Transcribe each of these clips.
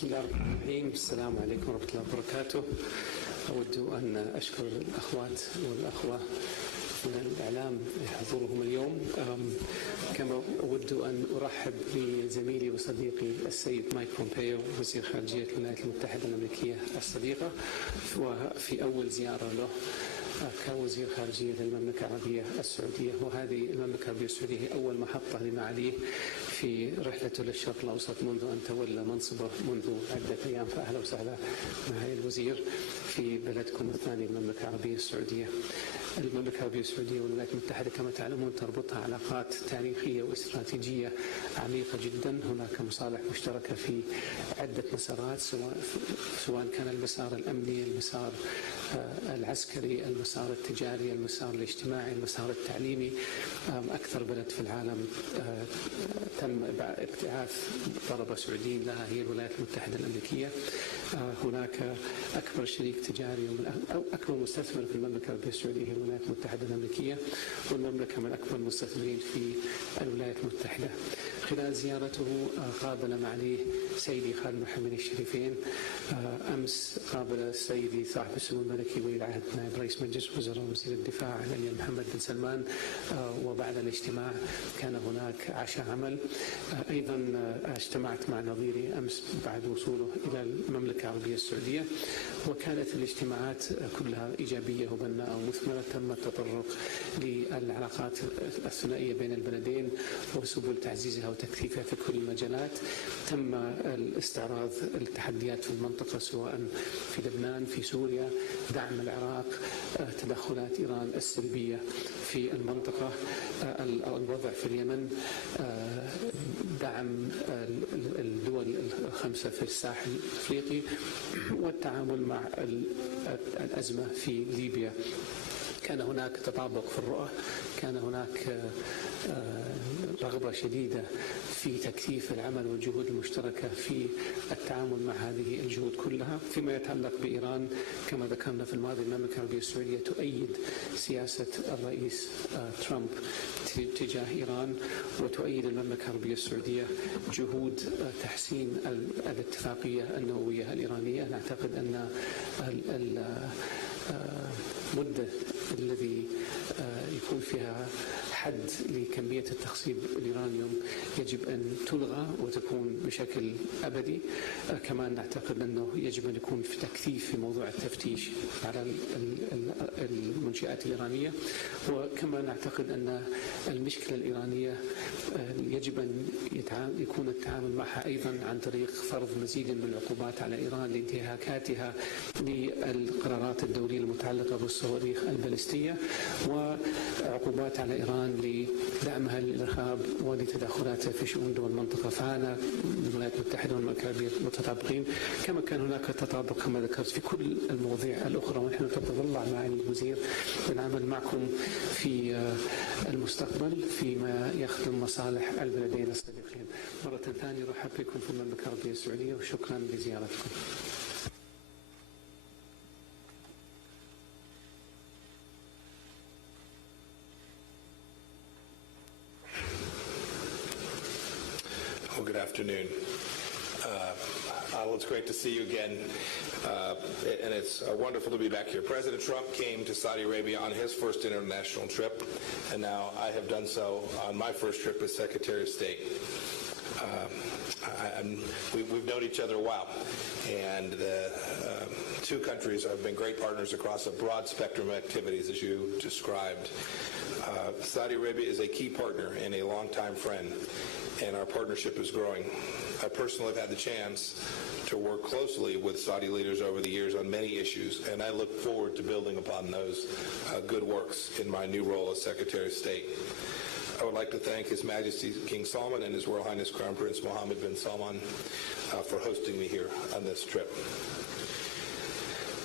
بسم الله الرحمن الرحيم. السلام عليكم ورحمة الله وبركاته. أود أن أشكر الأخوات والأخوة من الإعلام حضورهم اليوم. كما أود أن أرحب بزميلي وصديقي السيد مايك بومبيو وزير خارجية الولايات المتحدة الأمريكية الصديقة، وفي أول زيارة له كوزير خارجية للمملكة العربية السعودية، وهذه المملكة العربية السعودية هي أول محطة لمعاليه في رحلته للشرق الأوسط منذ أن تولى منصبه منذ عدة أيام. فأهلا وسهلا معالي الوزير في بلدكم الثاني المملكة العربية السعودية. المملكة العربية السعودية والولايات المتحدة كما تعلمون تربطها علاقات تاريخية واستراتيجية عميقة جدا. هناك مصالح مشتركة في عدة مسارات، سواء كان المسار الأمني، المسار العسكري، المسار التجاري، المسار الاجتماعي، المسار التعليمي. أكثر بلد في العالم تم ابتعاث ضربة سعودي لها هي الولايات المتحدة الأمريكية. هناك أكبر شريك تجاري أو أكبر مستثمر في المملكة العربية السعودية هي الولايات المتحدة الأمريكية، والمملكة من أكبر المستثمرين في الولايات المتحدة. خلال زيارته قابل معاليه سيدي خادم الحرمين الشريفين. أمس قابل سيدي صاحب السمو الملكي ولي العهد نائب رئيس مجلس الوزراء وزير الدفاع الأمير محمد بن سلمان، وبعد الاجتماع كان هناك عشاء عمل. أيضا اجتمعت مع نظيري أمس بعد وصوله إلى المملكة العربية السعودية، وكانت الاجتماعات كلها إيجابية وبناءة ومثمرة. تم التطرق للعلاقات الثنائية بين البلدين وسبل تعزيزها وتكثيفها في كل المجالات. تم الاستعراض التحديات في المنطقة سواء في لبنان، في سوريا، دعم العراق، تدخلات إيران السلبية في المنطقة، الوضع في اليمن، دعم الدول الخمسة في الساحل الأفريقي، والتعامل مع الأزمة في ليبيا. كان هناك تطابق في الرؤى، كان هناك رغبة شديدة في تكثيف العمل والجهود المشتركة في التعامل مع هذه الجهود كلها. فيما يتعلق بإيران كما ذكرنا في الماضي، المملكة العربية السعودية تؤيد سياسة الرئيس ترامب تجاه إيران، وتؤيد المملكة العربية السعودية جهود تحسين الاتفاقية النووية الإيرانية. نعتقد أن المدة الذي يكون فيها حد لكمية التخصيب اليورانيوم يجب أن تلغى وتكون بشكل أبدي. كمان نعتقد أنه يجب أن يكون في تكثيف في موضوع التفتيش على المنشآت الإيرانية. وكما نعتقد أن المشكلة الإيرانية يجب أن يكون التعامل معها أيضا عن طريق فرض مزيد من العقوبات على إيران لانتهاكاتها للقرارات الدولية المتعلقة بالصواريخ البالستية، وعقوبات على إيران لدعمها للإرهاب ولتدخلاتها في شؤون دول المنطقة. فأنا الولايات المتحدة والمملكة العربية متطابقين، كما كان هناك تطابق كما ذكرت في كل المواضيع الأخرى. ونحن نتطلع مع الوزير بالعمل معكم في المستقبل فيما يخدم مصالح البلدين الصديقين. مرة ثانية أرحب بكم في المملكة العربية السعودية وشكرا لزيارتكم. Well, good afternoon. Adel, it's great to see you again, and it's wonderful to be back here. President Trump came to Saudi Arabia on his first international trip, and now I have done so on my first trip as Secretary of State. We've known each other a while, and the two countries have been great partners across a broad spectrum of activities, as you described. Saudi Arabia is a key partner and a longtime friend, and our partnership is growing. I personally have had the chance to work closely with Saudi leaders over the years on many issues, and I look forward to building upon those good works in my new role as Secretary of State. I would like to thank His Majesty King Salman and His Royal Highness Crown Prince Mohammed bin Salman for hosting me here on this trip.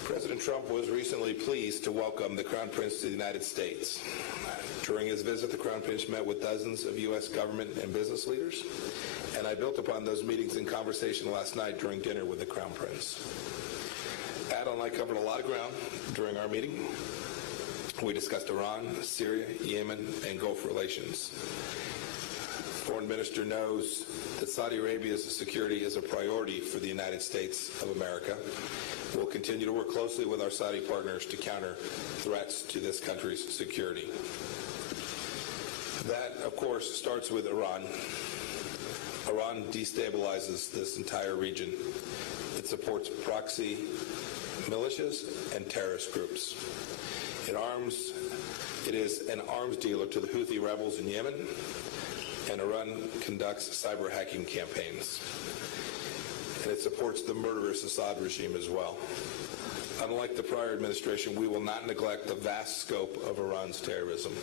President Trump was recently pleased to welcome the Crown Prince to the United States. During his visit, the Crown Prince met with dozens of U.S. government and business leaders, and I built upon those meetings in conversation last night during dinner with the Crown Prince. Adel and I covered a lot of ground during our meeting. We discussed Iran, Syria, Yemen, and Gulf relations. Foreign Minister knows that Saudi Arabia's security is a priority for the United States of America. We'll continue to work closely with our Saudi partners to counter threats to this country's security. That, of course, starts with Iran. Iran destabilizes this entire region. It supports proxy militias and terrorist groups. It is an arms dealer to the Houthi rebels in Yemen, and Iran conducts cyber hacking campaigns. And it supports the murderous Assad regime as well. Unlike the prior administration, we will not neglect the vast scope of Iran's terrorism.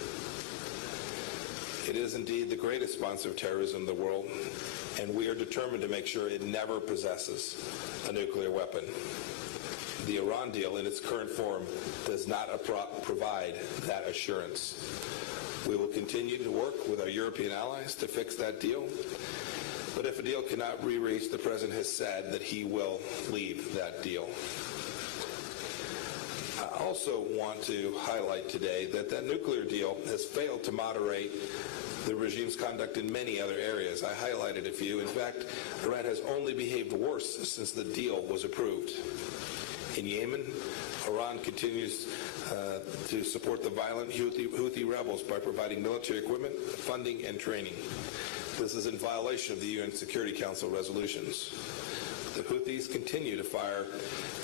It is indeed the greatest sponsor of terrorism in the world, and we are determined to make sure it never possesses a nuclear weapon. The Iran deal in its current form does not provide that assurance. We will continue to work with our European allies to fix that deal, but if a deal cannot be reached, the President has said that he will leave that deal. I also want to highlight today that that nuclear deal has failed to moderate the regime's conduct in many other areas. I highlighted a few. In fact, Iran has only behaved worse since the deal was approved. In Yemen, Iran continues to support the violent Houthi rebels by providing military equipment, funding, and training. This is in violation of the UN Security Council resolutions. The Houthis continue to fire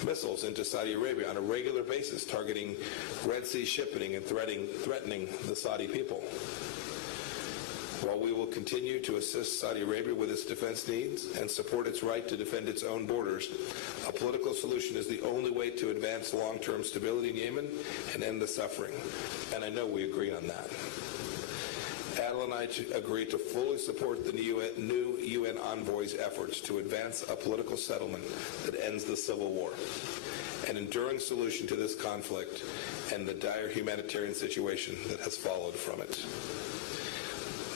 missiles into Saudi Arabia on a regular basis, targeting Red Sea shipping and threatening the Saudi people. While we will continue to assist Saudi Arabia with its defense needs and support its right to defend its own borders, a political solution is the only way to advance long-term stability in Yemen and end the suffering. And I know we agree on that. Adel and I agree to fully support the new UN envoy's efforts to advance a political settlement that ends the civil war, an enduring solution to this conflict and the dire humanitarian situation that has followed from it.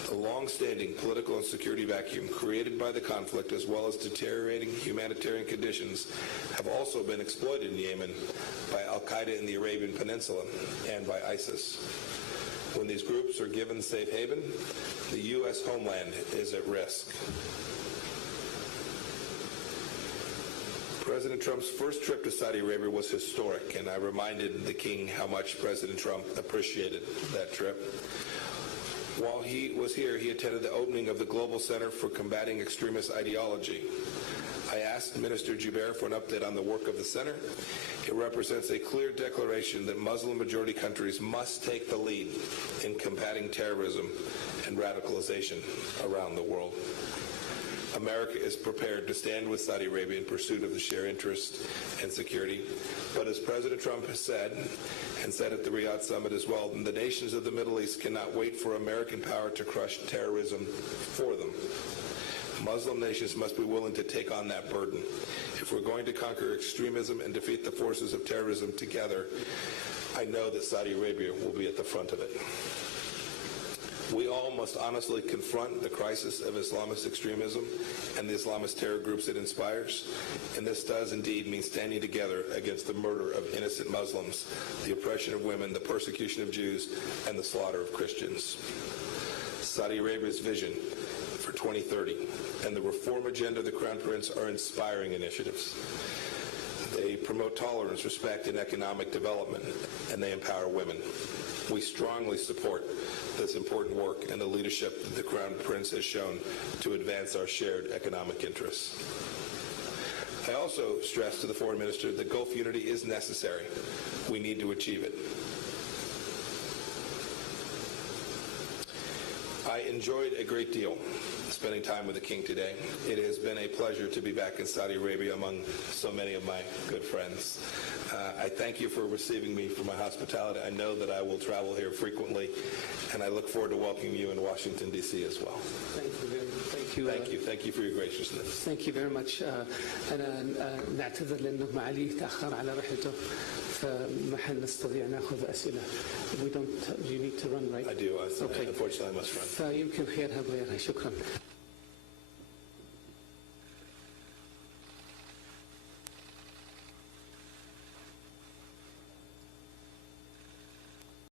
The long-standing political and security vacuum created by the conflict, as well as deteriorating humanitarian conditions, have also been exploited in Yemen by al-Qaeda in the Arabian Peninsula and by ISIS. When these groups are given safe haven, the U.S. homeland is at risk. President Trump's first trip to Saudi Arabia was historic, and I reminded the king how much President Trump appreciated that trip. While he was here, he attended the opening of the Global Center for Combating Extremist Ideology. I asked Minister Jubeir for an update on the work of the center. It represents a clear declaration that Muslim-majority countries must take the lead in combating terrorism and radicalization around the world. America is prepared to stand with Saudi Arabia in pursuit of the shared interest and security. But as President Trump has said, and said at the Riyadh summit as well, the nations of the Middle East cannot wait for American power to crush terrorism for them. Muslim nations must be willing to take on that burden. If we're going to conquer extremism and defeat the forces of terrorism together, I know that Saudi Arabia will be at the front of it. We all must honestly confront the crisis of Islamist extremism and the Islamist terror groups it inspires. And this does indeed mean standing together against the murder of innocent Muslims, the oppression of women, the persecution of Jews, and the slaughter of Christians. Saudi Arabia's vision for 2030 and the reform agenda of the Crown Prince are inspiring initiatives. They promote tolerance, respect, and economic development, and they empower women. We strongly support this important work and the leadership that the Crown Prince has shown to advance our shared economic interests. I also stress to the Foreign Minister that Gulf unity is necessary. We need to achieve it. I enjoyed a great deal spending time with the King today. It has been a pleasure to be back in Saudi Arabia among so many of my good friends. I thank you for receiving me, for my hospitality. I know that I will travel here frequently, and I look forward to welcoming you in Washington, D.C. as well. Thank you very much. Thank you. Thank you for your graciousness. Thank you very much. أنا نعتذر لأنه معالي تأخر على رحلته فما حنستطيع نأخذ أسئلة. You need to run, right? I do. Okay. Unfortunately, I must run. فيمكن خيرها بغيرها. شكرا.